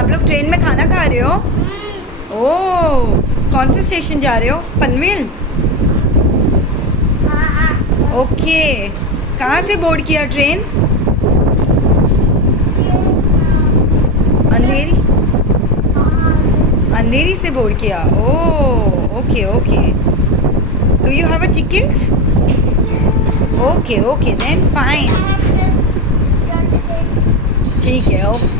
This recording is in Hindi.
आप लोग ट्रेन में खाना खा रहे हो? ओह, कौन से स्टेशन जा रहे हो? पनवेल? ओके, कहाँ से बोर्ड किया ट्रेन? अंधेरी? अंधेरी से बोर्ड किया। Oh, okay okay. Do you have a ticket? Okay okay, then fine. ठीक है, ओके।